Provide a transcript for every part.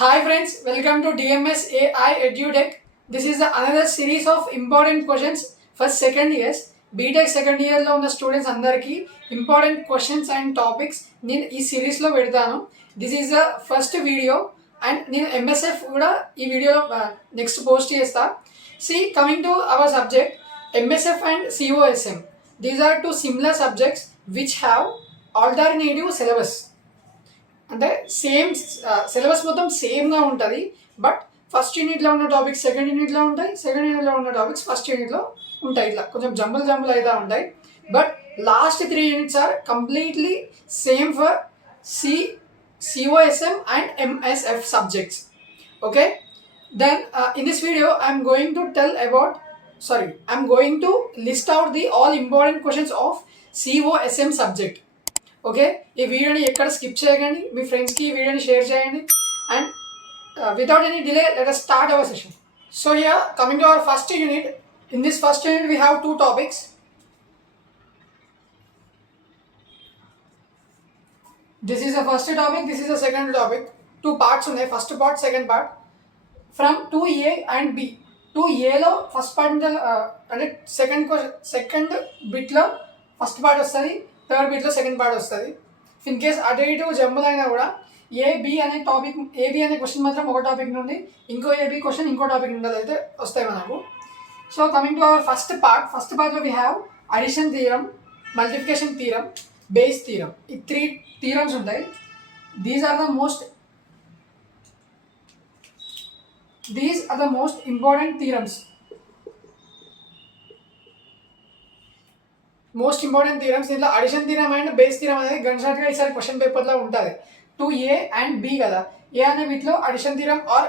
Hi friends, welcome to dms.ai.edu.tech. This is another series of important questions for second years. B.Tech second year లో ఉన్న students అందరికీ important questions and topics నేను ఈ సిరీస్లో పెడతాను. This is the first video and నేను MSF కూడా ఈ వీడియోలో నెక్స్ట్ పోస్ట్ చేస్తా. Coming to our subject MSF and COSM. These are two similar subjects which have alternative syllabus. అంటే సేమ్ సిలబస్ మొత్తం సేమ్గా ఉంటుంది, బట్ ఫస్ట్ యూనిట్లో ఉన్న టాపిక్స్ సెకండ్ యూనిట్లో ఉంటాయి, సెకండ్ యూనిట్లో ఉన్న టాపిక్స్ ఫస్ట్ యూనిట్లో ఉంటాయి. ఇట్లా కొంచెం జంబుల్ అవుతూ ఉంటాయి, but last 3 units are completely same for COSM and MSF subjects. Okay, then in this video I'm going to list out the all important questions of COSM subject. Okay, ఈ వీడియోని ఎక్కడ skip చేయకండి, మీ ఫ్రెండ్స్కి ఈ వీడియోని share చేయండి. And without any delay let us start our session. So here, coming to our first unit, in this first unit we have 2 topics. This is the first topic, this is the second topic. 2 parts ఉన్నాయి, first part, second part. From 2A and B. 2Aలో first part అంటే second బిట్లో first part వస్తుంది, third బిట్లో second part వస్తుంది. In case అటు ఇటు jumble అయినా కూడా ఏబి అనే క్వశ్చన్ మాత్రం ఒక టాపిక్ నుండి, ఇంకో ఏబి క్వశ్చన్ ఇంకో టాపిక్ నుండి అయితే వస్తాయి మనకు. So coming to our first పార్ట్లో we have addition theorem, multiplication theorem, base theorem. ఈ 3 థీరమ్స్ ఉంటాయి. These are the most important theorems. దీంట్లో addition theorem and base theorem అనేది గన్షాట్గా ఈసారి క్వశ్చన్ పేపర్లో ఉంటుంది. 2A అండ్ B కదా, ఏ అనే వీటిలో addition theorem or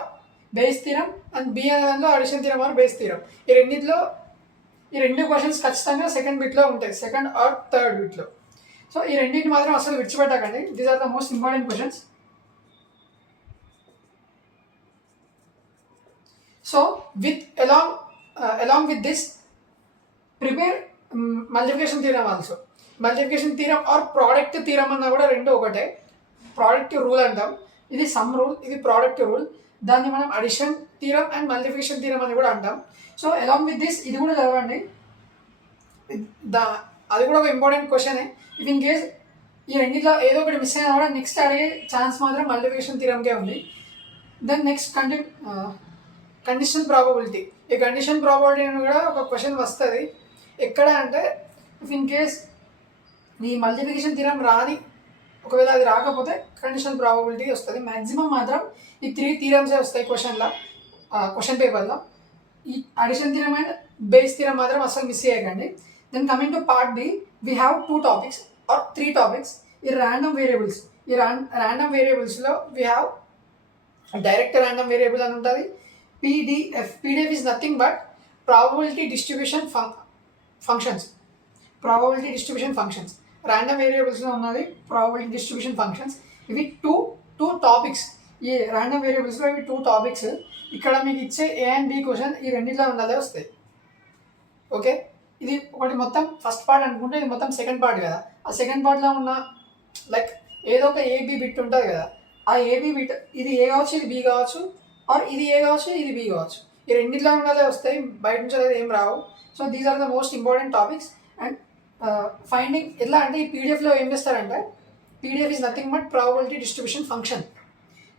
base theorem and B అనే దాంట్లో addition theorem or base theorem. ఈ రెండు క్వశ్చన్స్ ఖచ్చితంగా సెకండ్ బిట్లో ఉంటాయి, సెకండ్ ఆర్ థర్డ్ బిట్లో. సో ఈ రెండింటిని మాత్రం అసలు విడిచిపెట్టకండి. These are the most important questions. So along with this, prepare multiplication theorem also. Multiplication theorem or product theorem అన్నా కూడా రెండు ఒకటే. ప్రోడక్ట్ రూల్ అంటాం, ఇది సమ్ రూల్, ఇది ప్రోడక్ట్ రూల్. దాన్ని మనం addition theorem and multiplication theorem అని కూడా అంటాం. సో అలాంగ్ విత్ దిస్ ఇది కూడా చదవండి, అది కూడా ఒక ఇంపార్టెంట్ క్వశ్చనే. ఇఫ్ ఇన్ కేస్ ఈ రెండిట్లో ఏదో ఒకటి మిస్ అయినా కూడా నెక్స్ట్ అడిగే ఛాన్స్ మాత్రం మల్టిప్లికేషన్ థీరంకే ఉంది. Then next condition probability. ఈ కండిషన్ ప్రాబబిలిటీ అని కూడా ఒక క్వశ్చన్ వస్తుంది. ఎక్కడ అంటే ఇఫ్ ఇన్ కేస్ ఈ మల్టిప్లికేషన్ థీరం రాని, ఒకవేళ అది రాకపోతే కండిషన్ ప్రాబబిలిటీ వస్తుంది. మ్యాక్సిమం మాత్రం ఈ 3 థీరమ్సే వస్తాయి క్వశ్చన్ పేపర్లో. ఈ addition theorem and base theorem మాత్రం అసలు మిస్ చేయకండి. Then coming to part B, we have 2 topics or 3 topics. ఈ ర్యాండమ్ వేరియబుల్స్. ఈ ర్యాండమ్ వేరియబుల్స్లో we have direct random variable అని ఉంటుంది. PDF is nothing but probability distribution functions. Random వేరియబుల్స్లో ఉన్నది ప్రాబబిలిటీ డిస్ట్రిబ్యూషన్ ఫంక్షన్స్. ఇవి టూ టాపిక్స్. ఈ random వేరియబుల్స్లో ఇవి 2 టాపిక్స్. ఇక్కడ మీకు ఇచ్చే A అండ్ B క్వశ్చన్ ఈ రెండింటిలో ఉన్నదే వస్తాయి. ఓకే, ఇది ఒకటి మొత్తం ఫస్ట్ పార్ట్ అనుకుంటే ఇది మొత్తం సెకండ్ పార్ట్ కదా. ఆ సెకండ్ పార్ట్లో ఉన్న లైక్ ఏదో ఒక AB బిట్ ఉంటుంది కదా, ఆ AB బిట్ ఇది A కావచ్చు, ఇది B కావచ్చు, ఆర్ ఇది A కావచ్చు, ఇది B కావచ్చు. ఈ రెండింటిలో ఉన్నదే వస్తాయి, బయట నుంచి అనేది ఏం రావు. So these are the most important topics. And finding ఎలా అంటే ఈ పీడిఎఫ్లో ఏం చేస్తారంటే, PDF is nothing but probability distribution function.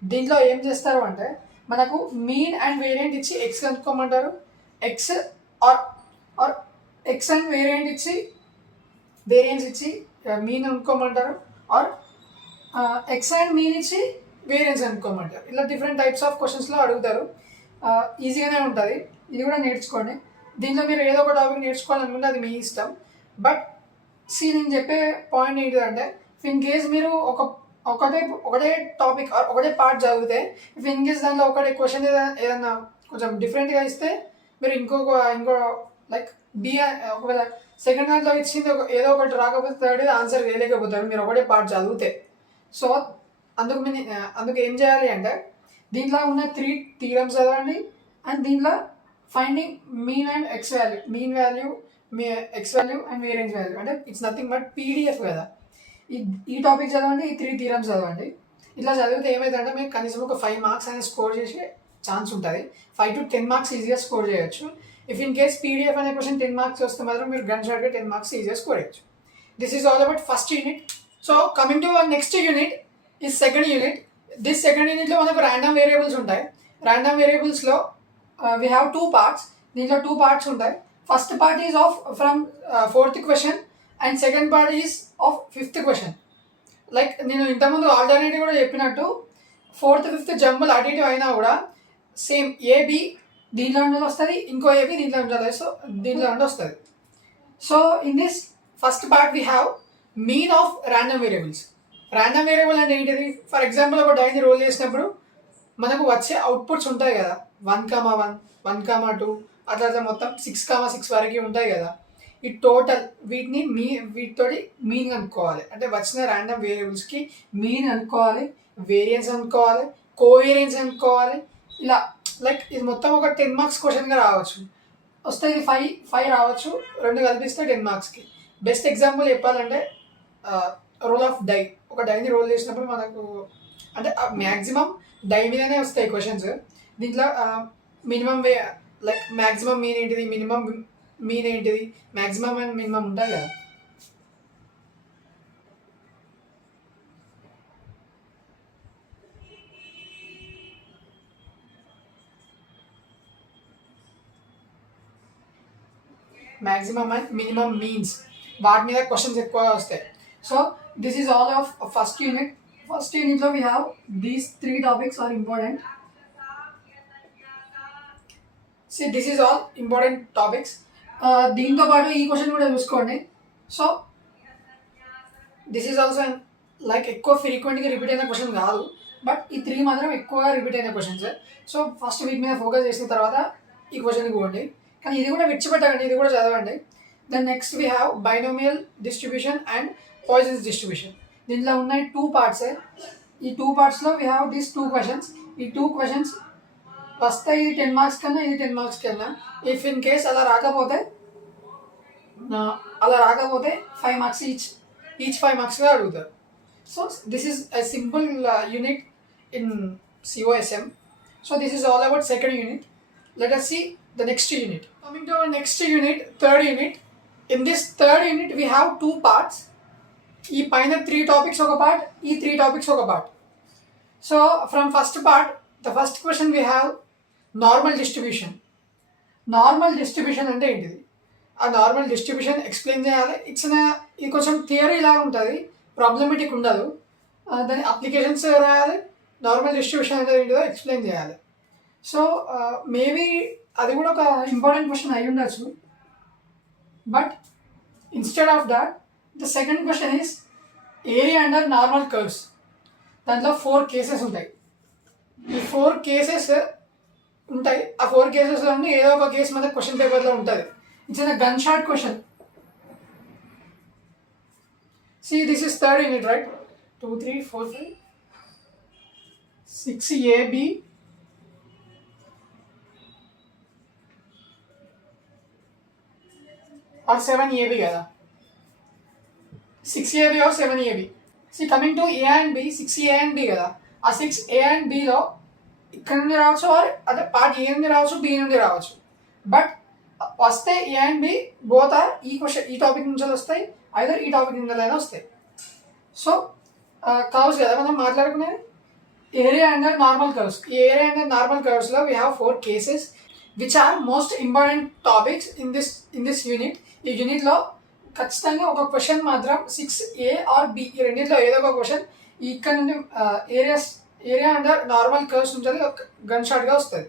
దీంట్లో ఏం చేస్తారు అంటే మనకు మీన్ అండ్ వేరియంట్ ఇచ్చి ఎక్స్ కనుక్కోమంటారు. ఎక్స్ అండ్ వేరియంట్ ఇచ్చి మీన్ అనుకోమంటారు, ఆర్ ఎక్స్ అండ్ మీన్ ఇచ్చి వేరియన్స్ అనుకోమంటారు. ఇలా డిఫరెంట్ టైప్స్ ఆఫ్ క్వశ్చన్స్లో అడుగుతారు. ఈజీగానే ఉంటుంది, ఇది కూడా నేర్చుకోండి. దీంట్లో మీరు ఏదో ఒక టాపిక్ నేర్చుకోవాలనుకుంటే అది మీ ఇష్టం. బట్ నేను చెప్పే పాయింట్ ఏంటిదంటే, ఇన్ కేస్ మీరు ఒకటే టాపిక్ ఒకటే పార్ట్ చదివితే, ఇఫ్ ఇన్ కేస్ దాంట్లో ఒకటే క్వశ్చన్ ఏదన్నా కొంచెం డిఫరెంట్గా ఇస్తే మీరు ఇంకో లైక్ బి, ఒకవేళ సెకండ్ దాంట్లో ఇచ్చింది ఏదో ఒకటి రాకపోతే థర్డ్ ఆన్సర్ వేయలేకపోతారు మీరు ఒకటే పార్ట్ చదివితే. సో అందుకు ఏం చేయాలి అంటే దీంట్లో ఉన్న 3 థీరమ్స్ చదవండి. అండ్ దీంట్లో finding mean and X value and variance value అంటే ఇట్స్ నథింగ్ బట్ పీడిఎఫ్ కదా. ఈ టాపిక్ చదవండి, ఈ 3 థీరమ్స్ చదవండి. ఇలా చదివితే ఏమైందంటే మీకు కనీసం ఒక 5 మార్క్స్ అనేది స్కోర్ చేసే ఛాన్స్ ఉంటుంది. 5 to 10 మార్క్స్ ఈజీగా స్కోర్ చేయొచ్చు. ఇఫ్ ఇన్ కేస్ పీడిఎఫ్ అనే క్వశ్చన్ 10 మార్క్స్ వస్తే మాత్రం మీరు గన్ షాట్గా 10 మార్క్స్ ఈజీగా స్కోర్ చేయొచ్చు. This is all about first unit. So coming to next unit ఈ సెకండ్ యూనిట్. దిస్ సెకండ్ యూనిట్లో మనకు ర్యాండమ్ వేరియబుల్స్ ఉంటాయి. ర్యాండమ్ వేరియబుల్స్లో వీ హ్యావ్ 2 parts. దీంట్లో 2 parts ఉంటాయి. First part is of from 4th question and second part is of 5th question. Like నేను ఇంతకుముందు alternative కూడా చెప్పినట్టు 4th 5th జంబుల్ అటు ఇటు అయినా కూడా సేమ్ ఏబి దీంట్లో ఉండాలి వస్తుంది, ఇంకో ఏబి దీంట్లో ఉండాలి, సో దీంట్లో ఉండి వస్తుంది. So in this first part we have mean of random variables. Random variable అంటే ఏంటిది? ఫర్ ఎగ్జాంపుల్ ఒక డైని రోల్ చేసినప్పుడు మనకు వచ్చే అవుట్పుట్స్ ఉంటాయి కదా, 1,1, 1,2 అట్లా అట్లా మొత్తం 6,6 వరకు ఉంటాయి కదా. ఈ టోటల్ వీటిని వీటితోటి మీన్ కనుక్కోవాలి. అంటే వచ్చిన ర్యాండమ్ వేరియబుల్స్కి మీన్ అనుకోవాలి, వేరియన్స్ అనుకోవాలి, కోవేరియన్స్ అనుకోవాలి. ఇలా లైక్ ఇది మొత్తం ఒక 10 మార్క్స్ క్వశ్చన్గా రావచ్చు. వస్తే ఇది 5 రావచ్చు, 2 కలిపిస్తే 10 మార్క్స్కి. బెస్ట్ ఎగ్జాంపుల్ చెప్పాలంటే రోల్ ఆఫ్ డై. ఒక డైని రోల్ చేసినప్పుడు మనకు అంటే మ్యాక్సిమం డై మీదనే వస్తాయి క్వశ్చన్స్. దీంట్లో మినిమం లైక్ మ్యాక్సిమం మీన్ ఏంటిది, మినిమం మీన్ ఏంటిది, మ్యాక్సిమం అండ్ మినిమం ఉంటాయి కదా. మ్యాక్సిమం అండ్ మినిమం మీన్స్ వాటి మీద క్వశ్చన్స్ ఎక్కువగా వస్తాయి. So this is all of first unit. First యూనిట్లో we have these 3 topics are important. See this is all important topics. దీంతో పాటు ఈ క్వశ్చన్ కూడా చూసుకోండి. So this is also like ఎక్కువ ఫ్రీక్వెంట్గా రిపీట్ అయిన క్వశ్చన్ కాదు, బట్ ఈ 3 మాత్రం ఎక్కువగా రిపీట్ అయిన క్వశ్చన్స్. సో ఫస్ట్ వీక్ మీద ఫోకస్ చేసిన తర్వాత ఈ క్వశ్చన్కి పోండి, కానీ ఇది కూడా విడిచిపెట్టకండి, ఇది కూడా చదవండి. Then next we have binomial distribution and Poisson's distribution. దీంట్లో ఉన్నాయి 2 parts. ఈ 2 partsలో వీ హ్యావ్ దీస్ 2 questions. ఈ 2 questions వస్తే ఇది 10 మార్క్స్ కన్నా, ఇది 10 మార్క్స్ కన్నా. ఇఫ్ ఇన్ కేస్ అలా రాకపోతే 5 మార్క్స్ ఈచ్ 5 మార్క్స్గా అడుగుతారు. So this is a simple unit in COSM. So this is all about second unit. Let us see the next unit. Coming to our next unit, third unit. In this third unit we have 2 parts. ఈ పైన 3 topics ఒక part, ఈ 3 topics ఒక part. So from first part the first question we have normal distribution. Normal distribution అంటే ఏంటిది? ఆ normal distribution explain చేయాలి. ఇది కొంచెం థియరీ లాగా ఉంటుంది, ప్రాబ్లమేటిక్ ఉండదు. దాని అప్లికేషన్స్ రాయాలి, నార్మల్ డిస్ట్రిబ్యూషన్ అనేది ఏంటిదో ఎక్స్ప్లెయిన్ చేయాలి. సో మేబీ అది కూడా ఒక ఇంపార్టెంట్ క్వశ్చన్ అయి ఉండొచ్చు. But instead of that the second question is area under normal curves. దాంట్లో 4 కేసెస్ ఉంటాయి. ఈ 4 కేసెస్ ఉంటాయి. ఆ 4 కేసెస్లో నుండి ఏదో ఒక కేసు మన క్వశ్చన్ పేపర్లో ఉంటుంది. It's a gun shot question. See this is third unit, right? 2, 3, 4, 5, 6 AB or 7 AB కదా, 6 AB or 7 AB. See coming to A and B, 6 A and B కదా. ఆ 6 A and Bలో ఇక్కడ నుండి రావచ్చు, ఆర్ అదే పార్ట్ ఏ నుండి రావచ్చు, B నుండి రావచ్చు. బట్ వస్తే A and B both are ఈ టాపిక్ నుంచి వస్తాయి, ఐదర్ ఈ టాపిక్ నుంచి అయినా వస్తాయి. సో కర్వ్స్ కదా మనం మాట్లాడుకునేది, ఏరియా అండర్ నార్మల్ కర్వ్స్. ఈ ఏరియా అండర్ నార్మల్ కర్వ్స్లో we have 4 cases which are most important topics in this unit. ఈ యూనిట్లో ఖచ్చితంగా ఒక క్వశ్చన్ మాత్రం 6A or B ఈ రెండింటిలో ఏదో ఒక క్వశ్చన్ ఇక్కడ నుండి ఏరియా అండర్ నార్మల్ కర్వ్స్ ఉంటుంది, గన్ షాట్గా వస్తుంది.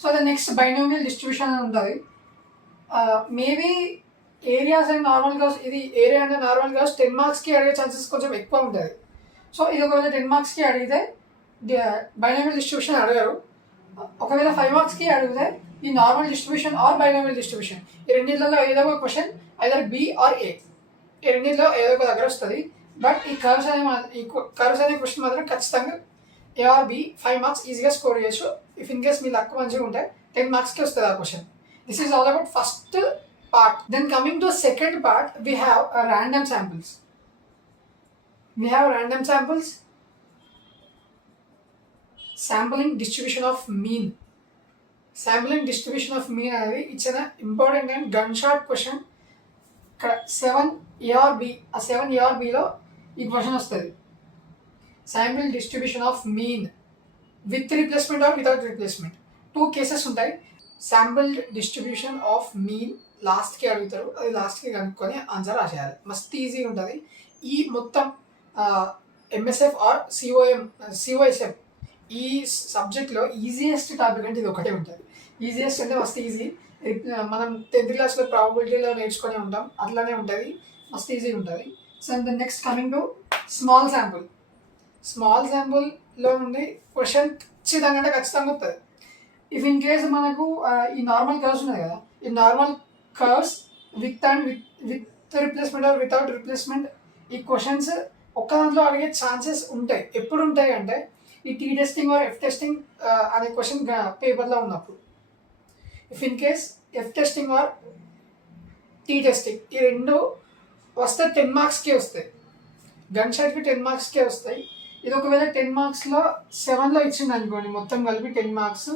So the next binomial distribution అని ఉంటుంది. Maybe areas and normal curves, ఇది ఏరియా అండ్ నార్మల్ కర్వ్స్ 10 మార్క్స్కి అడిగే ఛాన్సెస్ కొంచెం ఎక్కువ ఉంటుంది. సో ఇది ఒకవేళ 10 మార్క్స్కి అడిగితే బైనోమియల్ డిస్ట్రిబ్యూషన్ అడగరు. ఒకవేళ 5 మార్క్స్కి అడిగితే ఈ normal distribution or binomial distribution ఈ రెండింటిలో ఏదో ఒక question either B or A ఈ రెండింటిలో ఏదో ఒక దగ్గర వస్తుంది. బట్ ఈ కర్వ్స్ అనే క్వశ్చన్ మాత్రం ఖచ్చితంగా A or B 5 మార్క్స్ ఈజీగా స్కోర్ చేయొచ్చు. If in case me luck మంచిగా ఉంటే 10 మార్క్స్కి వస్తుంది ఆ question. This is all about first part. Then coming to second part, we have random samples. Sampling distribution of mean. Sampling distribution of mean అనేది it's an important and gun shot question. ఇక్కడ 7 ARB, ఆ 7 ARBలో ఈ క్వశ్చన్ వస్తుంది. Sample distribution of mean with replacement or without replacement. 2 cases ఉంటాయి. Sample distribution of mean లాస్ట్కి అడుగుతారు, అది లాస్ట్కి కనుక్కొని ఆన్సర్ రాసేయాలి. మస్త్ ఈజీ ఉంటుంది. ఈ మొత్తం MSF ఆర్ COSM ఈ సబ్జెక్ట్లో ఈజియెస్ట్ టాపిక్ అంటే ఇది ఒకటే ఉంటుంది. ఈజియెస్ట్ అంటే మస్త్ ఈజీ. మనం 10th క్లాస్లో ప్రాబబిలిటీలో నేర్చుకొని ఉంటాం, అట్లానే ఉంటుంది, మస్త్ ఈజీ ఉంటుంది. So the next coming to small sample. Small శాంపుల్లో నుండి క్వశ్చన్ ఖచ్చితంగా అంటే ఖచ్చితంగా వస్తుంది. ఇఫ్ ఇన్ కేస్ మనకు ఈ నార్మల్ కర్వ్స్ ఉన్నాయి కదా, ఈ normal curves with replacement or without replacement ఈ క్వశ్చన్స్ ఒక్క దాంట్లో అడిగే ఛాన్సెస్ ఉంటాయి. ఎప్పుడు ఉంటాయి అంటే ఈ T testing or F testing అనే క్వశ్చన్ పేపర్లో ఉన్నప్పుడు. If in case F testing or T testing ఈ రెండు వస్తే 10 మార్క్స్కే వస్తాయి. గన్ షాట్కి 10 మార్క్స్కే వస్తాయి. ఇది ఒకవేళ 10 మార్క్స్లో 7లో ఇచ్చింది అనుకోండి, మొత్తం కలిపి 10 marks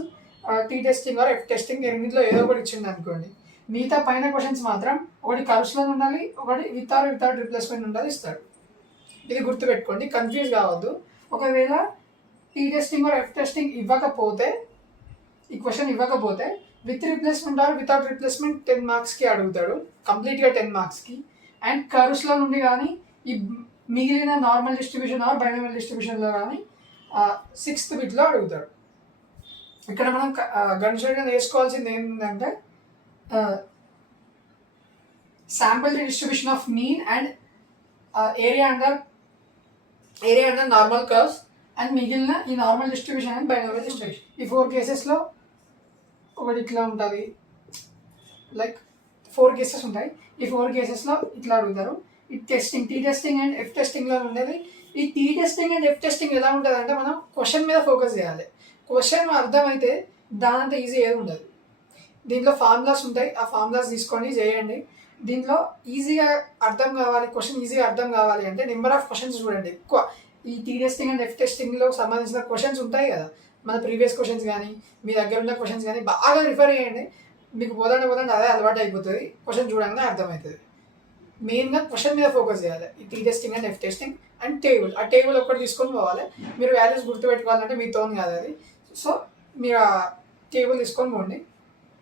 T testing or F testing రెండింటిలో ఏదో ఒకటి ఇచ్చింది అనుకోండి. మిగతా పైన క్వశ్చన్స్ మాత్రం ఒకటి కర్వ్స్లో ఉండాలి, ఒకటి వితౌట్ రిప్లేస్మెంట్ ఉండాలి ఇస్తాడు. ఇది గుర్తుపెట్టుకోండి, కన్ఫ్యూజ్ కావద్దు. ఒకవేళ T testing or F testing ఇవ్వకపోతే, ఈ క్వశ్చన్ ఇవ్వకపోతే with replacement or without replacement 10 మార్క్స్కి అడుగుతాడు, కంప్లీట్గా 10 మార్క్స్కి. అండ్ కర్వ్స్లో నుండి కానీ ఈ మిగిలిన నార్మల్ డిస్ట్రిబ్యూషన్ ఆర్ బైనామియల్ డిస్ట్రిబ్యూషన్లో కానీ 6th బిట్లో అడుగుతాడు. ఇక్కడ మనం గన్ షాట్గా నేర్చుకోవాల్సింది ఏంటంటే sample distribution of mean and area under normal curves and మిగిలిన ఈ normal distribution and binomial distribution. ఈ 4 కేసెస్లో ఒకటి ఇట్లా ఉంటుంది, లైక్ 4 కేసెస్ ఉంటాయి. ఈ 4 కేసెస్లో ఇట్లా అడుగుతారు. ఈ testing T testing and F టెస్టింగ్లో ఉండేది. ఈ T testing and F testing ఎలా ఉంటుంది అంటే మనం క్వశ్చన్ మీద ఫోకస్ చేయాలి. క్వశ్చన్ అర్థమైతే దానంతా ఈజీ ఏది ఉండదు. దీంట్లో ఫార్ములాస్ ఉంటాయి, ఆ ఫార్ములాస్ తీసుకొని చేయండి. దీంట్లో ఈజీగా అర్థం కావాలి, క్వశ్చన్ ఈజీగా అర్థం కావాలి అంటే నెంబర్ ఆఫ్ క్వశ్చన్స్ చూడండి ఎక్కువ. ఈ టీ టెస్టింగ్ అండ్ ఎఫ్ టెస్టింగ్లో సంబంధించిన క్వశ్చన్స్ ఉంటాయి కదా, మన ప్రీవియస్ క్వశ్చన్స్ కానీ మీ దగ్గర ఉన్న క్వశ్చన్స్ కానీ బాగా రిఫర్ చేయండి. మీకు పోదండి అదే అలవాటు అయిపోతుంది, క్వశ్చన్ చూడంగానే అర్థమవుతుంది. మెయిన్గా క్వశ్చన్ మీద ఫోకస్ చేయాలి. ఈ T testing and F testing and table, ఆ టేబుల్ ఒక్కటి తీసుకొని పోవాలి. మీరు వాల్యూస్ గుర్తుపెట్టుకోవాలంటే మీతో కాదు అది. సో మీరు ఆ టేబుల్ తీసుకొని పోండి.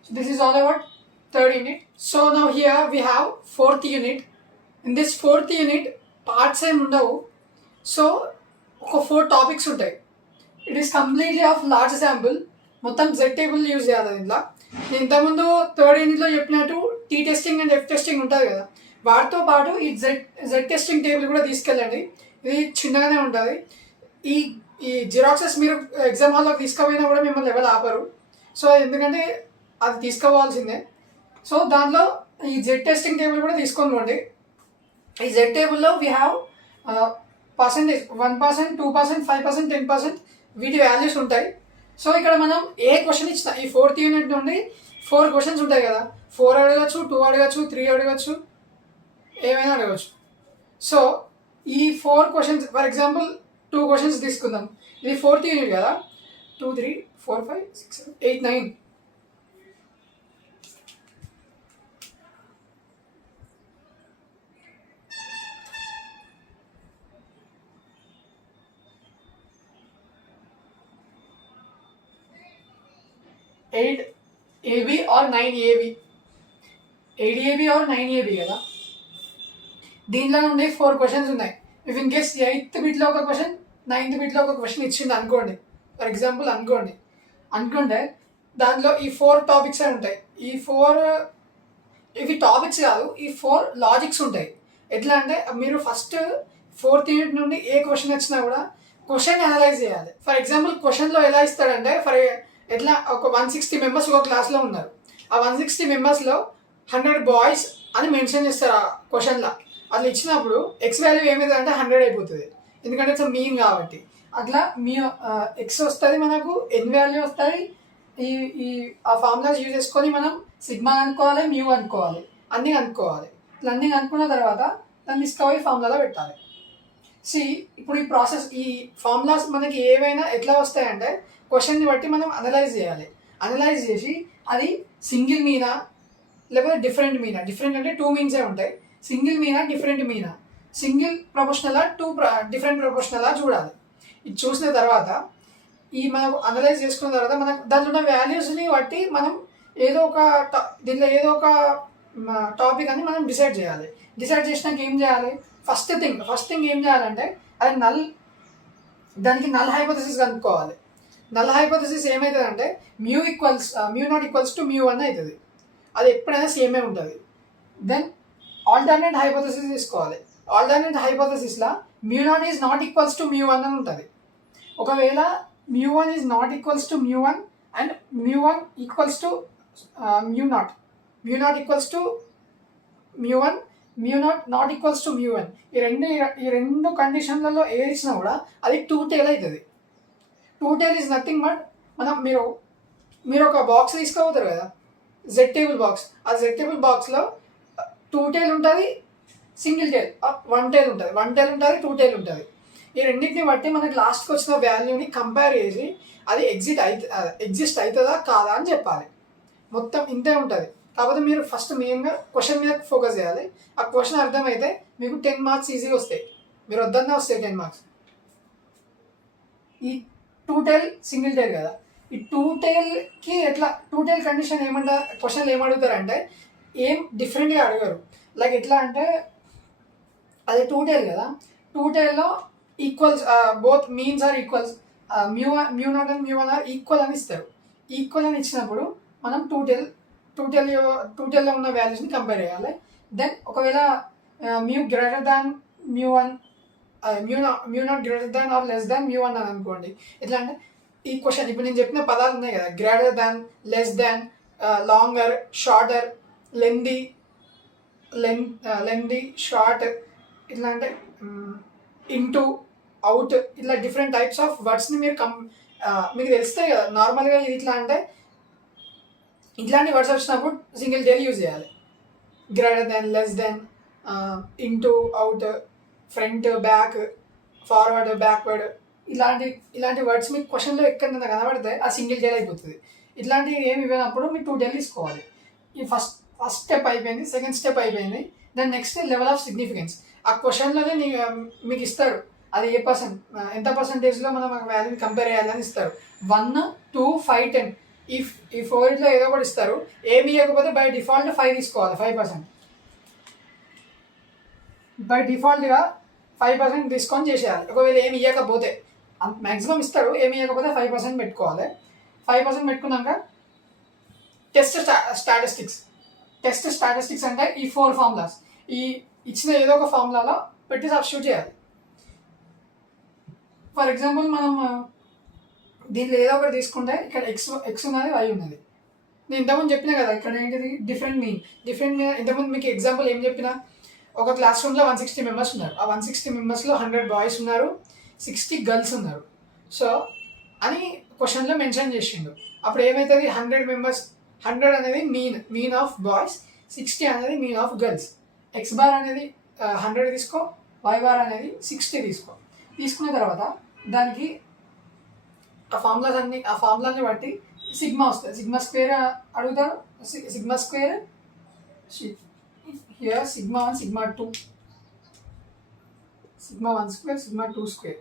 So this is all about 3rd unit. So now here we have 4th unit. In this 4th unit parts ఏమి ఉండవు. సో ఒక 4 టాపిక్స్ ఉంటాయి. It is completely of large sample. మొత్తం జెడ్ టేబుల్ యూజ్ చేయాలి దీంట్లో. నేను ఇంతకుముందు 3rd యూనిట్లో చెప్పినట్టు టీ టెస్టింగ్ అండ్ ఎఫ్ టెస్టింగ్ ఉంటుంది కదా, వాటితో పాటు ఈ జెడ్ టెస్టింగ్ టేబుల్ కూడా తీసుకెళ్ళండి. ఇది చిన్నగానే ఉంటుంది. ఈ జిరాక్సెస్ మీరు ఎగ్జామ్ హాల్లోకి తీసుకుపోయినా కూడా మిమ్మల్ని ఎవరు ఆపరు. సో ఎందుకంటే అది తీసుకోవాల్సిందే. సో దాంట్లో ఈ జెడ్ టెస్టింగ్ టేబుల్ కూడా తీసుకొని పోండి. ఈ జెడ్ టేబుల్లో వీ హ్యావ్ పర్సెంటేజ్ 1%, 2%, 5%, 10% వీటి వాల్యూస్ ఉంటాయి. సో ఇక్కడ మనం ఏ క్వశ్చన్ ఇచ్చినా ఈ 4th యూనిట్ నుండి 4 క్వశ్చన్స్ ఉంటాయి కదా, 4 అడగచ్చు, 2 అడగచ్చు, 3 అడగచ్చు, ఏమైనా అడగచ్చు. సో ఈ 4 క్వశ్చన్స్ ఫర్ ఎగ్జాంపుల్ 2 క్వశ్చన్స్ తీసుకుందాం. ఇది 4th యూనిట్ కదా, 2, 3, 4, 5, 6, 7, 8, 9. Eight AB or 9 AB, 8 AB or 9 AB కదా. దీంట్లో నుండి 4 క్వశ్చన్స్ ఉన్నాయి. ఇఫ్ ఇన్ కేస్ 8th బిట్లో ఒక క్వశ్చన్, 9th బిట్లో ఒక క్వశ్చన్ ఇచ్చింది అనుకోండి, ఫర్ ఎగ్జాంపుల్ అనుకుంటే దాంట్లో ఈ 4 టాపిక్స్ అని ఉంటాయి. ఇవి టాపిక్స్ కాదు, ఈ 4 లాజిక్స్ ఉంటాయి. ఎట్లా అంటే మీరు ఫస్ట్ 4th యూనిట్ నుండి ఏ క్వశ్చన్ వచ్చినా కూడా క్వశ్చన్ అనలైజ్ చేయాలి. ఫర్ ఎగ్జాంపుల్ క్వశ్చన్లో ఎలా ఇస్తాడంటే ఎట్లా ఒక 160 మెంబర్స్ ఒక క్లాస్లో ఉన్నారు. ఆ 160 మెంబర్స్లో 100 బాయ్స్ అని మెన్షన్ చేస్తారు ఆ క్వశ్చన్లో. అట్లా ఇచ్చినప్పుడు ఎక్స్ వాల్యూ ఏమైంది అంటే 100 అయిపోతుంది, ఎందుకంటే ఇట్స్ మీన్ కాబట్టి. అట్లా మీ ఎక్స్ వస్తుంది, మనకు ఎన్ వాల్యూ వస్తుంది. ఆ ఫార్ములాస్ యూజ్ చేసుకొని మనం సిగ్మా అనుకోవాలి, మ్యూ అనుకోవాలి, అన్నీ అనుకోవాలి. ఇట్లా అన్నీ అనుకున్న తర్వాత దాన్ని తీసుకుపోయి ఫార్ములాలో పెట్టాలి. ఇప్పుడు ఈ ప్రాసెస్, ఈ ఫార్ములాస్ మనకి ఏవైనా ఎట్లా వస్తాయంటే క్వశ్చన్ని బట్టి మనం అనలైజ్ చేయాలి. అనలైజ్ చేసి అది సింగిల్ మీనా లేకపోతే డిఫరెంట్ మీనా. డిఫరెంట్ అంటే 2 మీన్సే ఉంటాయి. సింగిల్ మీనా, డిఫరెంట్ మీనా, సింగిల్ ప్రపోర్షనలా, డిఫరెంట్ ప్రపోర్షనలా చూడాలి. ఇది చూసిన తర్వాత మనం అనలైజ్ చేసుకున్న తర్వాత మనకు దాంట్లో ఉన్న వాల్యూస్ని బట్టి మనం దీంట్లో ఏదో ఒక టాపిక్ అని మనం డిసైడ్ చేయాలి. డిసైడ్ చేసినాక ఏం చేయాలి? ఫస్ట్ థింగ్ ఏం చేయాలంటే అది దానికి నల్ హైపోథెసిస్ కనుక్కోవాలి. నల్ హైపోథెసిస్ ఏమవుతుందంటే mu not equals to mu అని అవుతుంది. అది ఎప్పుడైనా సేమే ఉంటుంది. దెన్ ఆల్టర్నేట్ హైపోథెసిస్ తీసుకోవాలి. ఆల్టర్నేట్ హైపోథెసిస్లో mu not is not equals to mu one అని ఉంటుంది. ఒకవేళ mu one is not equals to mu one and mu one equals to mu not equals to mu one, mu not equals to mu one, ఈ రెండు కండిషన్లలో ఏది ఇచ్చినా కూడా అది 2 tail అవుతుంది. 2 tail ఈజ్ నథింగ్ బట్ మీరు ఒక బాక్స్ తీసుకోపోతారు కదా, జెడ్ టేబుల్ బాక్స్. ఆ జెడ్ టేబుల్ బాక్స్లో 2 tail ఉంటుంది, సింగిల్ టేల్, 1 tail ఉంటుంది, 1 tail ఉంటుంది, 2 tail ఉంటుంది. ఈ రెండింటిని బట్టి మనకి లాస్ట్కి వచ్చిన వాల్యూని కంపేర్ చేసి అది ఎగ్జిస్ట్ అవుతుందా కాదా అని చెప్పాలి. మొత్తం ఇంతే ఉంటుంది. కాకపోతే మీరు ఫస్ట్ మెయిన్గా క్వశ్చన్ మీద ఫోకస్ చేయాలి. ఆ క్వశ్చన్ అర్థమైతే మీకు 10 marks ఈజీగా వస్తాయి. మీరు వద్దన్నా వస్తాయి 10 marks. ఈ 2 tail సింగిల్ టైల్ కదా, ఈ 2 tailకి ఎట్లా 2 tail కండిషన్ క్వశ్చన్లు ఏమడుగుతారంటే ఏం డిఫరెంట్గా అడగరు. లైక్ ఎట్లా అంటే అది 2 tail కదా, 2 tailలో equals, both means are equals, mu not and mu one are equal అని ఇస్తారు. ఈక్వల్ అని ఇచ్చినప్పుడు మనం 2 tailలో ఉన్న వాల్యూస్ని కంపేర్ చేయాలి. దెన్ ఒకవేళ mu greater than mu one, mu not greater than or less than mu one అని అనుకోండి. ఎట్లా అంటే ఈ క్వశ్చన్ ఇప్పుడు నేను చెప్పిన పదాలు ఉన్నాయి కదా, greater than, less than, longer, shorter, lengthy, short, ఇట్లా అంటే ఇంటూ, అవుట్, ఇట్లా డిఫరెంట్ టైప్స్ ఆఫ్ వర్డ్స్ని మీకు తెలుస్తాయి కదా. నార్మల్గా ఇది ఇట్లా అంటే ఇట్లాంటి వర్డ్స్ వచ్చినప్పుడు సింగిల్ టైల్ యూజ్ చేయాలి. Greater than, less than, into, out, front, back, forward, backward, ఇలాంటి వర్డ్స్ మీకు క్వశ్చన్లో ఎక్కడైనా కనబడితే ఆ సింగిల్ టైల్ అయిపోతుంది. ఇట్లాంటివి ఏమి ఇవ్వనప్పుడు మీరు 2 tail తీసుకోవాలి. ఈ ఫస్ట్ స్టెప్ అయిపోయింది. సెకండ్ స్టెప్ అయిపోయింది. Then next level of significance. ఆ క్వశ్చన్లోనే మీకు ఇస్తాడు అది ఎంత పర్సంటేజ్లో మనం వాల్యూని కంపేర్ చేయాలని ఇస్తారు. 1, 2, 5, 10 ఈ 4లో ఏదో ఒకటి ఇస్తారు. ఏమి ఇవ్వకపోతే బై డిఫాల్ట్ 5 తీసుకోవాలి. 5% బై డిఫాల్ట్గా 5% తీసుకొని చేసేయాలి. ఒకవేళ ఏమి ఇవ్వకపోతే మ్యాక్సిమం ఇస్తాడు, ఏమి ఇవ్వకపోతే 5% పెట్టుకోవాలి. 5% పెట్టుకున్నాక టెస్ట్ స్టాటిస్టిక్స్ అంటే ఈ 4 ఫార్ములాస్ ఈ ఇచ్చిన ఏదో ఒక ఫార్ములాలో పెట్టి సబ్స్టిట్యూట్ చేయాలి. ఫర్ ఎగ్జాంపుల్ మనం దీంట్లో ఏదో ఒకటి తీసుకుంటే ఇక్కడ ఎక్స్ ఉన్నది, వై ఉన్నది. నేను ఇంతకుముందు చెప్పినా కదా ఇక్కడ ఏంటిది డిఫరెంట్ మీన్. ఇంతకుముందు మీకు ఎగ్జాంపుల్ ఏం చెప్పినా, ఒక క్లాస్ రూమ్లో 160 members ఉన్నారు. ఆ 160 membersలో 100 boys ఉన్నారు, 60 girls ఉన్నారు. సో అని క్వశ్చన్లో మెన్షన్ చేసిండు. అప్పుడు ఏమవుతుంది, 100 members, 100 అనేది మీన్ ఆఫ్ బాయ్స్, 60 అనేది mean of girls. X bar అనేది 100 తీసుకో, వై బార్ అనేది 60 తీసుకో. తీసుకున్న తర్వాత దానికి ఆ ఫార్ములాని బట్టి సిగ్మా వస్తుంది. సిగ్మా స్క్వేర్ అడుగుతాడు. Sigma square here sigma 1, sigma 2, sigma 1 square, sigma 2 square,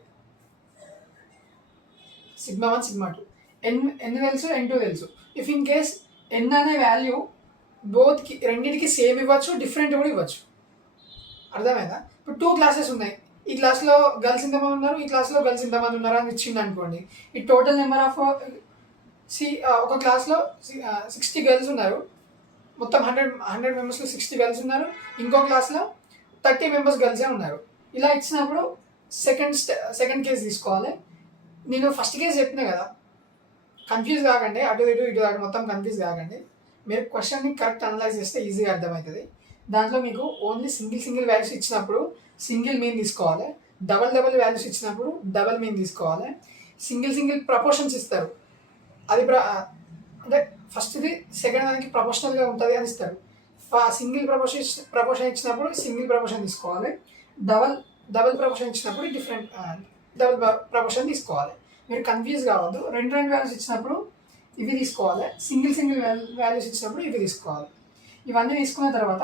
sigma 1, sigma 2. ఎన్ తెలుసు, N2 తెలుసు. ఇఫ్ ఇన్ కేస్ ఎన్ అనే వాల్యూ రెండింటికి సేమ్ ఇవ్వచ్చు, డిఫరెంట్ కూడా ఇవ్వచ్చు. అర్థమైందా? ఇప్పుడు 2 classes ఉన్నాయి. ఈ క్లాస్లో గర్ల్స్ ఇంతమంది ఉన్నారు, ఈ క్లాస్లో గర్ల్స్ ఇంతమంది ఉన్నారు అని ఇచ్చింది అనుకోండి. ఈ టోటల్ నెంబర్ ఆఫ్ ఒక క్లాస్లో 60 గర్ల్స్ ఉన్నారు, మొత్తం 100 members 60 గర్ల్స్ ఉన్నారు. ఇంకో క్లాస్లో 30 members గర్ల్సే ఉన్నారు. ఇలా ఇచ్చినప్పుడు సెకండ్ కేసు తీసుకోవాలి. నేను ఫస్ట్ కేసు చెప్పినా కదా, కన్ఫ్యూజ్ కాకండి, అటు మొత్తం కన్ఫ్యూజ్ కాకండి. మీరు క్వశ్చన్ని కరెక్ట్ అనలైజ్ చేస్తే ఈజీగా అర్థమవుతుంది. దాంట్లో మీకు ఓన్లీ సింగిల్ వాల్యూస్ ఇచ్చినప్పుడు సింగిల్ మీన్ తీసుకోవాలి. డబల్ వాల్యూస్ ఇచ్చినప్పుడు డబల్ మీన్ తీసుకోవాలి. సింగిల్ ప్రపోర్షన్స్ ఇస్తారు. అది అంటే ఫస్ట్ది సెకండ్ దానికి ప్రపోర్షనల్గా ఉంటుంది అని ఇస్తారు. సింగిల్ ప్రపోర్షన్ ఇచ్చినప్పుడు సింగిల్ ప్రపోర్షన్ తీసుకోవాలి. డబుల్ ప్రపోర్షన్ ఇచ్చినప్పుడు డిఫరెంట్ డబుల్ ప్రపోర్షన్ తీసుకోవాలి. మీరు కన్ఫ్యూజ్ కావద్దు. రెండు వాల్యూస్ ఇచ్చినప్పుడు ఇవి తీసుకోవాలి, సింగిల్ వాల్యూస్ ఇచ్చినప్పుడు ఇవి తీసుకోవాలి. ఇవన్నీ తీసుకున్న తర్వాత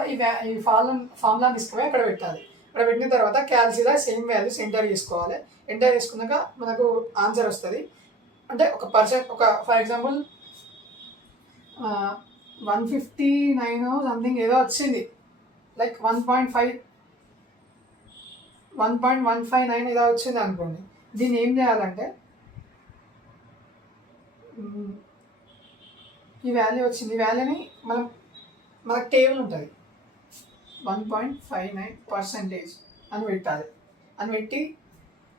ఈ ఫార్ములా తీసుకుపోయి అక్కడ పెట్టాలి. అక్కడ పెట్టిన తర్వాత క్యాల్సిలా సేమ్ వాల్యూస్ ఎంటర్ చేసుకోవాలి. ఎంటర్ చేసుకున్నాక మనకు ఆన్సర్ వస్తుంది. అంటే ఒక పర్సెంట్, ఒక ఫర్ ఎగ్జాంపుల్ 159 సంథింగ్ ఏదో వచ్చింది, లైక్ 1.159 ఏదో వచ్చింది అనుకోండి. దీన్ని ఏం చేయాలంటే ఈ వాల్యూ వచ్చింది, ఈ వాల్యూని మనకు టేబుల్ ఉంటుంది 1.59% అని పెట్టాలి. అని పెట్టి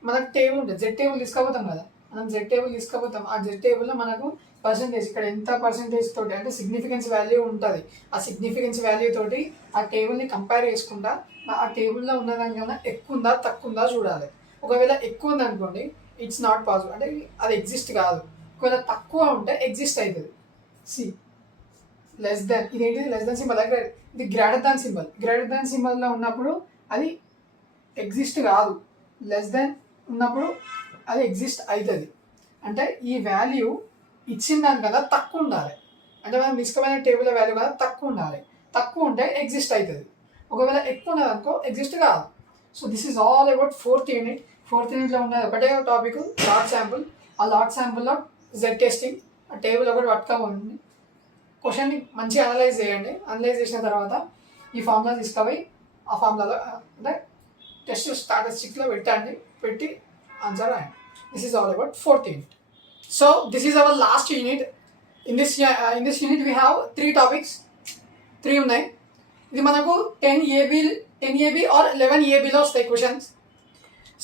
మనకు టేబుల్ ఉంటుంది, జెడ్ టేబుల్ తీసుకుపోతాం కదా, మనం జెడ్ టేబుల్ తీసుకుపోతాం. ఆ జెడ్ టేబుల్లో మనకు పర్సంటేజ్, ఇక్కడ ఎంత పర్సంటేజ్ తోటి అంటే సిగ్నిఫికెన్స్ వాల్యూ ఉంటుంది. ఆ సిగ్నిఫికెన్స్ వాల్యూ తోటి ఆ టేబుల్ని కంపేర్ చేసుకుంటా ఆ టేబుల్లో ఉన్నదానికన్నా ఎక్కువ ఉందా తక్కువ ఉందా చూడాలి. ఒకవేళ ఎక్కువ ఉంది అనుకోండి, ఇట్స్ నాట్ పాసిబుల్, అంటే అది ఎగ్జిస్ట్ కాదు. ఒకవేళ తక్కువ ఉంటే ఎగ్జిస్ట్ అవుతుంది. సి లెస్ దెన్, ఇదేంటిది లెస్ దెన్ సింబల్, దగ్గర ఇది greater than symbol. Greater than సింబల్లో ఉన్నప్పుడు అది ఎగ్జిస్ట్ కాదు, లెస్ దెన్ ఉన్నప్పుడు అది ఎగ్జిస్ట్ అవుతుంది. అంటే ఈ వాల్యూ ఇచ్చిన దానికన్నా తక్కువ ఉండాలి, అంటే మనం తీసుకుపోయిన టేబుల్ వాల్యూ కదా తక్కువ ఉండాలి. తక్కువ ఉంటే ఎగ్జిస్ట్ అవుతుంది. ఒకవేళ ఎక్కువ ఉన్నది అనుకో ఎగ్జిస్ట్ కాదు. So this is all about fourth unit. Fourth యూనిట్లో ఉన్నది ఒకటే టాపిక్, లాట్ శాంపుల్. ఆ లాట్ శాంపుల్లో జెడ్ టెస్టింగ్, ఆ టేబుల్ ఒకటి పట్టుకోమండి. క్వశ్చన్ని మంచిగా అనలైజ్ చేయండి. అనలైజ్ చేసిన తర్వాత ఈ ఫార్ములా తీసుకుపోయి ఆ ఫార్ములాలో అంటే టెస్ట్ స్టాటిస్టిక్స్లో పెట్టండి, పెట్టి ఆన్సర్ రాయండి. This is all about fourth unit. So this is our last unit. In this unit we have 3 topics. 3 ఉన్నాయి. ఇది మనకు 10 AB or 11 ABలో వస్తాయి questions.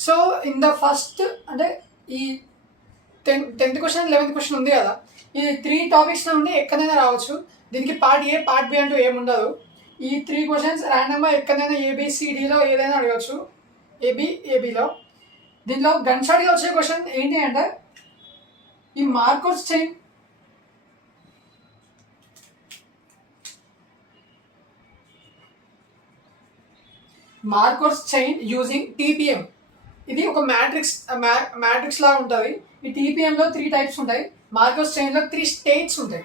So in the first అంటే ఈ 10th క్వశ్చన్ 11th క్వశ్చన్ ఉంది కదా, ఇది 3 టాపిక్స్ నుండి ఎక్కడైనా రావచ్చు. దీనికి పార్ట్ ఏ పార్ట్ బి అంటూ ఏముండదు. ఈ 3 క్వశ్చన్స్ ర్యాండమ్గా ఎక్కడైనా ABCDలో ఏదైనా అడగచ్చు. ABలో దీనిలో గన్ షాట్గా వచ్చే క్వశ్చన్ ఏంటి అంటే ఈ మార్కోస్ చైన్ యూజింగ్ TPM. ఇది ఒక మ్యాట్రిక్స్ లాగా ఉంటుంది. ఈ TPMలో 3 టైప్స్ ఉంటాయి. మార్కోస్ చైన్లో 3 స్టేట్స్ ఉంటాయి.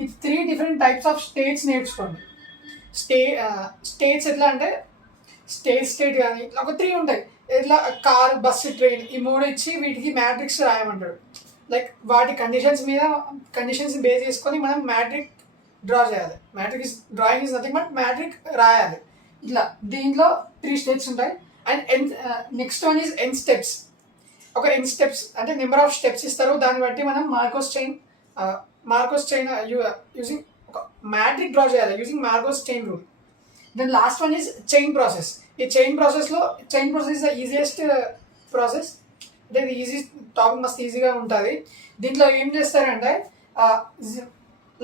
ఈ 3 డిఫరెంట్ టైప్స్ ఆఫ్ స్టేట్స్ నేర్చుకోండి. స్టేట్స్ ఎట్లా అంటే స్టేట్ కానీ ఇట్లా ఒక 3 ఉంటాయి. ఇట్లా కార్, బస్సు, ట్రైన్, ఈ 3 ఇచ్చి వీటికి మ్యాట్రిక్స్ రాయమంటాడు. లైక్ వాటి కండిషన్స్ బేస్ చేసుకొని మనం మ్యాట్రిక్ డ్రా చేయాలి. Drawing is nothing but matrix రాయాలి. ఇట్లా దీంట్లో 3 స్టెప్స్ ఉంటాయి. And next one is N steps. ఒక ఎన్ స్టెప్స్ అంటే నెంబర్ ఆఫ్ స్టెప్స్ ఇస్తారు. దాన్ని బట్టి మనం మార్కోస్ చైన్ యూజింగ్ ఒక మ్యాట్రిక్ డ్రా చేయాలి using Markov chain rule. Then last one is chain process. ఈ chain process is the easiest process. అంటే ఇది ఈజీ టాపిక్, మస్తు ఈజీగా ఉంటుంది. దీంట్లో ఏం చేస్తారంటే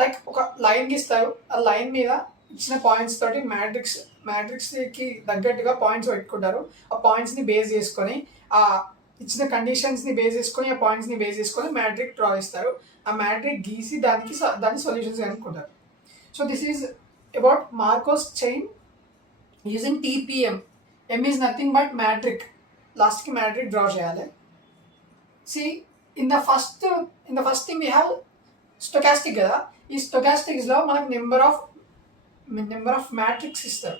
లైక్ ఒక లైన్ గీస్తారు. ఆ లైన్ మీద ఇచ్చిన పాయింట్స్ తోటి మ్యాట్రిక్స్కి తగ్గట్టుగా పాయింట్స్ పెట్టుకుంటారు. ఆ పాయింట్స్ని బేస్ చేసుకొని ఆ ఇచ్చిన కండిషన్స్ని బేస్ చేసుకొని ఆ పాయింట్స్ని బేస్ చేసుకొని మ్యాట్రిక్ డ్రా ఇస్తారు. ఆ మ్యాట్రిక్ గీసి దాని సొల్యూషన్స్ కనుక్కుంటారు. So this is about Markov chain using TPM. M is nothing but matrix. లాస్ట్కి మ్యాట్రిక్ డ్రా చేయాలి. See, in the first thing we have stochastic కదా. ఈ స్టొకాస్టిక్స్లో మనకు నెంబర్ ఆఫ్ మ్యాట్రిక్స్ ఇస్తారు.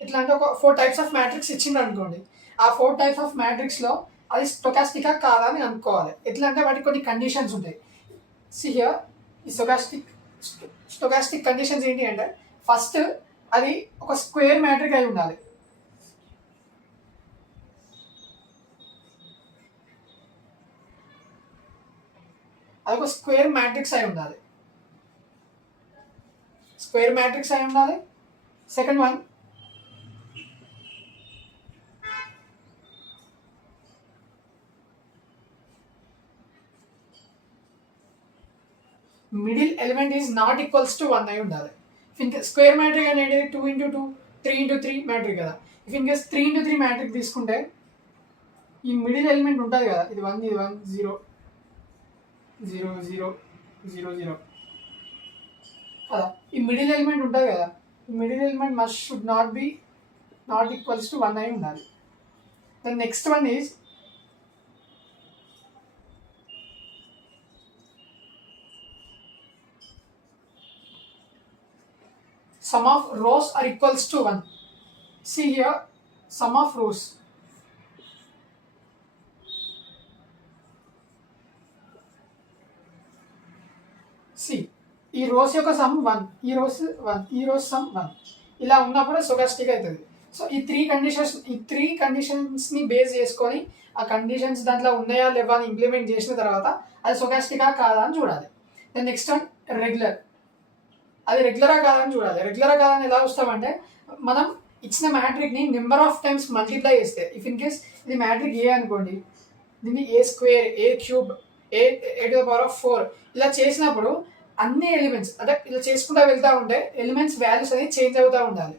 ఎట్లా అంటే ఒక 4 టైప్స్ ఆఫ్ మ్యాట్రిక్స్ ఇచ్చింది అనుకోండి. ఆ 4 టైప్స్ ఆఫ్ మ్యాట్రిక్స్లో అది స్టొకాస్టికా కాదా అని అనుకోవాలి. ఎట్లా అంటే వాటికి కొన్ని కండిషన్స్ ఉంటాయి. See here, ఈ స్టొకాస్టిక్ కండిషన్స్ ఏంటి అంటే ఫస్ట్ అది ఒక స్క్వేర్ మ్యాట్రిక్ అయి ఉండాలి. అది ఒక స్క్వేర్ మ్యాట్రిక్స్ అయి ఉండాలి. Second one middle element is not equals to 1 అయి ఉండాలి. స్క్వేర్ మ్యాట్రిక్ అనేది 2x2 3x3 మ్యాట్రిక్ కదా. If in case 3x3 matric తీసుకుంటే ఈ మిడిల్ ఎలిమెంట్ ఉంటుంది కదా, ఇది 1 0 0 0 0 0 కదా. ఈ మిడిల్ ఎలిమెంట్ ఉంటుంది కదా, ఈ middle element should not equals to 1 అయి ఉండాలి. The next one is sum of rows are equals to 1. See here, sum of rows. See, ఈ రోస్ యొక్క సమ్ 1, ఈ రోస్ 1, ఈ రోస్ సమ్ 1. ఇలా ఉన్నప్పుడు స్టొకాస్టిక్ అవుతుంది. సో ఈ త్రీ కండిషన్స్ని బేస్ చేసుకొని ఆ కండిషన్స్ దాంట్లో ఉన్నాయా లేవా అని ఇంప్లిమెంట్ చేసిన తర్వాత అది స్టొకాస్టికా కాదా అని చూడాలి. Then next one regular. అది రెగ్యులరా కాదని చూడాలి. రెగ్యులరా కాదని ఎలా చూస్తామంటే మనం ఇచ్చిన మ్యాట్రిక్ని నెంబర్ ఆఫ్ టైమ్స్ మల్టిప్లై చేస్తే, ఇఫ్ ఇన్ కేస్ ఇది మ్యాట్రిక్ ఏ అనుకోండి, దీన్ని A square, A cube, A to the power of 4 ఇలా చేసినప్పుడు అన్ని ఎలిమెంట్స్ అంటే ఇలా చేసుకుంటూ వెళ్తూ ఉంటే ఎలిమెంట్స్ వాల్యూస్ అనేది చేంజ్ అవుతూ ఉండాలి.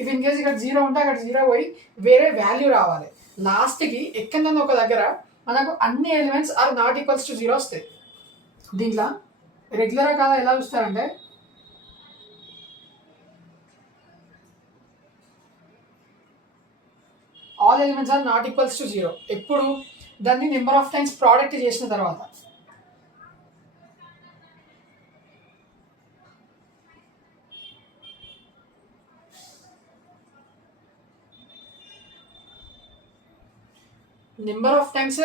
ఇఫ్ ఇన్ కేస్ ఇక్కడ 0 ఉంటే అక్కడ 0 పోయి వేరే వాల్యూ రావాలి. లాస్ట్కి ఎక్కడన్నా ఒక దగ్గర మనకు అన్ని elements are not equals to 0 వస్తాయి. దీంట్లో రెగ్యులర్ కాదా ఎలా చూస్తారంటే all elements are not equals to 0 ఎప్పుడు దాన్ని నెంబర్ ఆఫ్ టైమ్స్ ప్రోడక్ట్ చేసిన తర్వాత. నెంబర్ ఆఫ్ టైమ్స్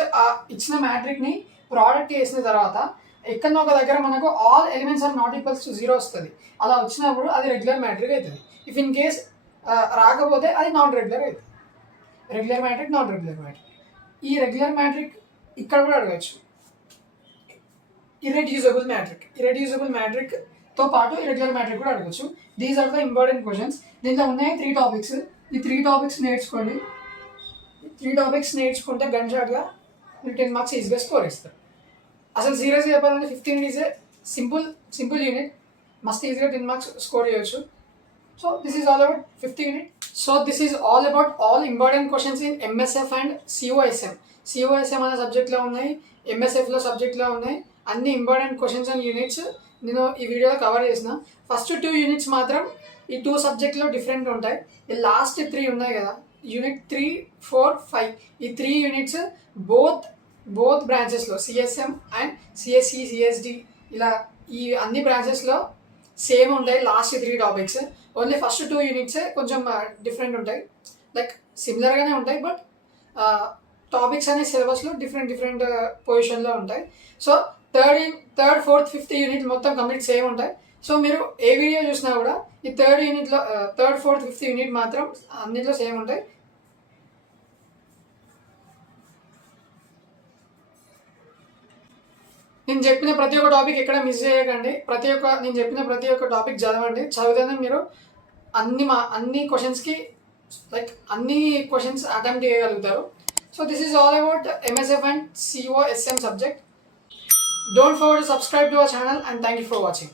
ఇచ్చిన మ్యాట్రిక్ని ప్రోడక్ట్ చేసిన తర్వాత ఎక్కడో ఒక దగ్గర మనకు all elements are not equals to 0 వస్తుంది. అలా వచ్చినప్పుడు అది రెగ్యులర్ మ్యాట్రిక్ అవుతుంది. ఇఫ్ ఇన్ కేస్ రాకపోతే అది నాన్ రెగ్యులర్ అవుతుంది. Regular matrix, non regular matrix. ఈ రెగ్యులర్ మ్యాట్రిక్ ఇక్కడ కూడా అడగచ్చు. ఇర్రెడ్యూసిబుల్ మ్యాట్రిక్తో పాటు ఇర్రెగ్యులర్ మ్యాట్రిక్ కూడా అడగచ్చు. These are the important questions. దీంట్లో ఉన్నాయి 3 టాపిక్స్. ఈ 3 టాపిక్స్ నేర్చుకోండి. 3 టాపిక్స్ నేర్చుకుంటే గన్ షాట్గా మీరు 10 మార్క్స్ ఈజీగా స్కోర్ ఇస్తారు. అసలు సీరియస్గా చెప్పాలంటే 15 ఈజ్ ఏ సింపుల్ యూనిట్. మస్తు ఈజీగా 10 మార్క్స్ స్కోర్ చేయొచ్చు. So this is all about 50 unit. So this is all about all important questions in MSF and COSM. COSM అనే సబ్జెక్ట్లో ఉన్నాయి, MSFలో సబ్జెక్ట్లో ఉన్నాయి. అన్ని ఇంపార్టెంట్ క్వశ్చన్స్ అండ్ యూనిట్స్ నేను ఈ వీడియోలో కవర్ చేసిన. ఫస్ట్ 2 యూనిట్స్ మాత్రం ఈ 2 సబ్జెక్ట్లో డిఫరెంట్ ఉంటాయి. ఈ లాస్ట్ 3 ఉన్నాయి కదా, యూనిట్ 3, 4, 5, ఈ 3 యూనిట్స్ బోత్ బ్రాంచెస్లో CSM అండ్ CSE, CSD ఇలా ఈ అన్ని బ్రాంచెస్లో సేమ్ ఉంటాయి. Last 3 topics. ఓన్లీ ఫస్ట్ 2 యూనిట్సే కొంచెం డిఫరెంట్ ఉంటాయి. లైక్ సిమిలర్గానే ఉంటాయి, బట్ టాపిక్స్ అనే సిలబస్లో డిఫరెంట్ పొజిషన్లో ఉంటాయి. So third, fourth, fifth unit మొత్తం కంప్లీట్ సేమ్ ఉంటాయి. సో మీరు ఏ వీడియో చూసినా కూడా ఈ థర్డ్, ఫోర్త్, ఫిఫ్త్ యూనిట్ మాత్రం అన్నింటిలో సేమ్ ఉంటాయి. నేను చెప్పిన ప్రతి ఒక్క టాపిక్ ఎక్కడ మిస్ చేయకండి. నేను చెప్పిన ప్రతి ఒక్క టాపిక్ చదవండి. చదివితేనే మీరు అన్ని క్వశ్చన్స్కి అన్ని క్వశ్చన్స్ అటెంప్ట్ చేయగలుగుతారు. So this is all about MSF and COSM subject. Don't forget to subscribe to our channel and thank you for watching.